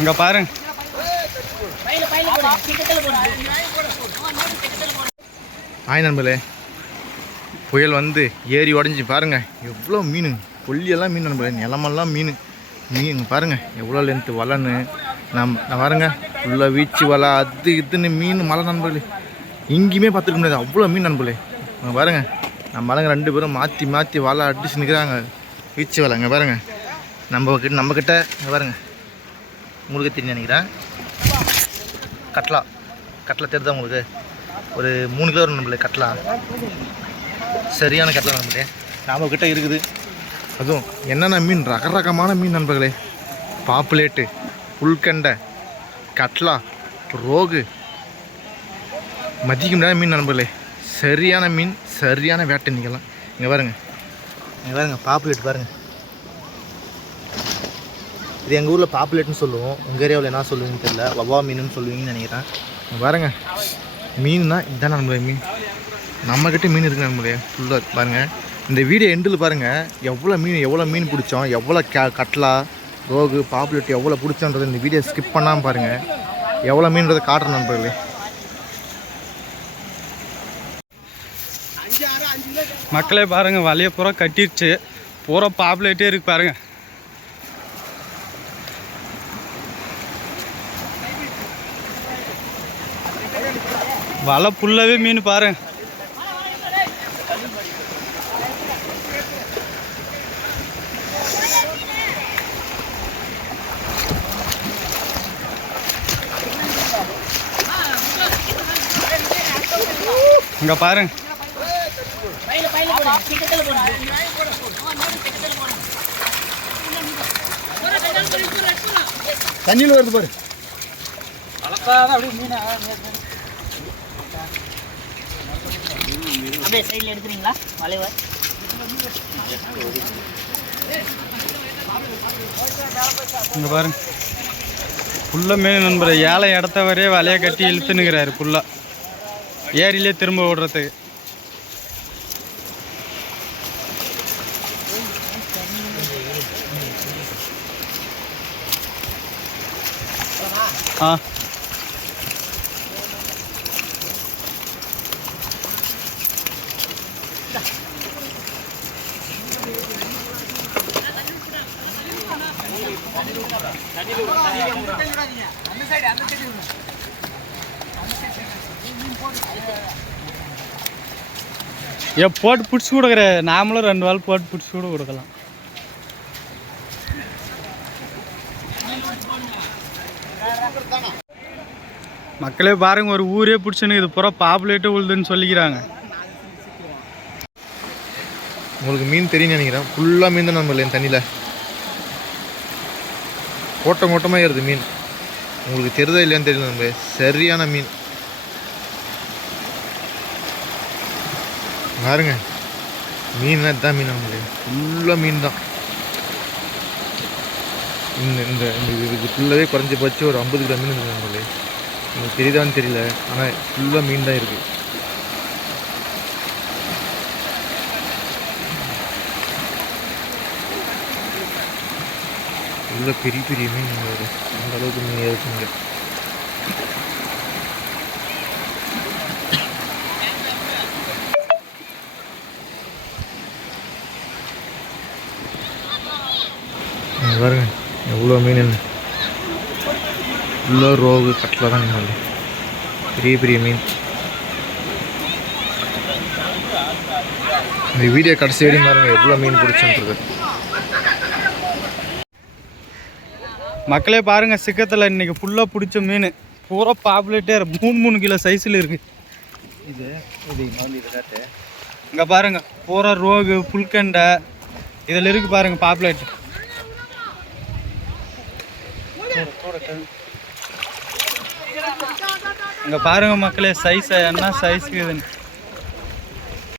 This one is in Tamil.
இங்கே பாருங்க. ஆய் நண்பர்களே, புயல் வந்து ஏரி உடஞ்சி பாருங்கள் எவ்வளோ மீன், கொல்லியெல்லாம் மீன் நண்பர்களே, நிலமெல்லாம் மீன் பாருங்கள் எவ்வளோ லென்த்து வலைன்னு. நான் பாருங்கள் ஃபுல்லாக வீச்சு வலை அது இதுன்னு மீன் மழை நண்பர்களே, எங்கேயுமே பார்த்துருக்க முடியாது அவ்வளோ மீன் நண்பர்களே. பாருங்கள் நம்ம மலைங்க 2 பேரும் மாற்றி மாற்றி வலை அடிச்சு நிற்கிறாங்க, வீச்சு வலை. இங்கே பாருங்கள் நம்மக்கிட்ட இங்கே பாருங்கள், உங்களுக்கு தெரியும் நினைக்கிறேன், கட்லா தெரியுதா உங்களுக்கு? ஒரு 3 கிலோ வரும் நம்மளே கட்லா, சரியான கட்லா நம்மளே நம்மக்கிட்ட இருக்குது. அதுவும் என்னென்ன மீன், ரகரகமான மீன் நண்பர்களே, பாப்புலேட்டு, புல்கண்டை, கட்லா, ரோகு, மதிக்க முடியாத மீன் நண்பர்களே, சரியான மீன், சரியான வேட்டை நிற்கலாம். இங்கே பாருங்கள் பாப்புலேட் பாருங்கள், இது எங்கள் ஊரில் பாப்புலேட்னு சொல்லுவோம், உங்கள் ஏரியாவில் என்ன சொல்லுவீங்கன்னு தெரியல, வவ்வா மீனுன்னு சொல்லுவீங்கன்னு நினைக்கிறேன். பாருங்கள் மீன்னா இதுதான் நம்மளுடைய மீன், நம்மக்கிட்ட மீன் இருக்குது நம்மளுடைய ஃபுல்லாக. பாருங்கள் இந்த வீடியோ எண்டில் பாருங்கள் எவ்வளோ மீன் பிடிச்சோம், எவ்வளோ கட்லா, ரோகு, பாப்புலேட் எவ்வளோ பிடிச்சோன்றது இந்த வீடியோ ஸ்கிப் பண்ணாமல் பாருங்கள், எவ்வளோ மீன்றதை காட்டுறேன் நண்பர்களே. மக்களே பாருங்கள், வலையை பூரா கட்டிடுச்சு, பூரா பாப்புலேட்டே இருக்கு பாருங்கள். வலை ஃபுல்லாகவே மீன் பாருங்க. இங்க பாருங்க தண்ணியில் வருது பாரு, அப்படியே சைடில் எடுத்துறீங்களா வளைவர்? இங்கே பாருங்க ஃபுல்லாக மீன் நண்பர், ஏழை இடத்த வரையே வலையை கட்டி இழுத்துனுக்கிறாரு ஃபுல்லாக, ஏரியிலே திரும்ப விடுறதுக்கு. ஆ போட்டு பிடிச்சி கொடுக்குற, நாமளும் 2 வால் போட்டு பிடிச்சி கூட கொடுக்கலாம். மக்களே பாருங்க, ஒரு ஊரே பிடிச்சுன்னு இது பூரா பாப்புலேட்டு உழுதுன்னு சொல்லிக்கிறாங்க. உங்களுக்கு மீன் தெரியும் நினைக்கிறேன், ஃபுல்லாக மீன் தான் நம்ம தண்ணியில் கூட்டமாக ஏறுது மீன், உங்களுக்கு தெரியுதா இல்லையான்னு தெரியல நம்ம, சரியான மீன் பாருங்க. மீன்னா இதுதான் மீன், நம்மளுக்கு ஃபுல்லாக மீன் தான். இந்த இதுக்கு ஃபுல்லாகவே குறைஞ்சி போச்சு ஒரு 50 கிலோ மீன் இருக்குது நம்மளுக்கு, உங்களுக்கு தெரியுதான்னு தெரியல, ஆனால் ஃபுல்லாக மீன் தான் இருக்குது. உள்ள பெரிய பெரிய மீன் அந்த அளவுக்கு மீன் இருக்குங்க. பாருங்க எவ்வளோ மீன், ஃபுல்லாக ரோகு, கட்லா தான் பெரிய பெரிய மீன். இந்த வீடியோ கடைசி வரையும் பாருங்க எவ்வளோ மீன் பிடிச்சுன்றது. மக்களே பாருங்க, சிக்கத்தில் இன்னைக்கு ஃபுல்லாக பிடிச்ச மீன் பூரா பாப்புலேட்டே 3 கிலோ சைஸில் இருக்குது. இங்கே பாருங்க பூரா ரோகு, புல்கண்டை இதில் இருக்குது பாருங்க பாப்புலேட். இங்கே பாருங்க மக்களே சைஸை, என்ன சைஸுக்கு இதுன்னு.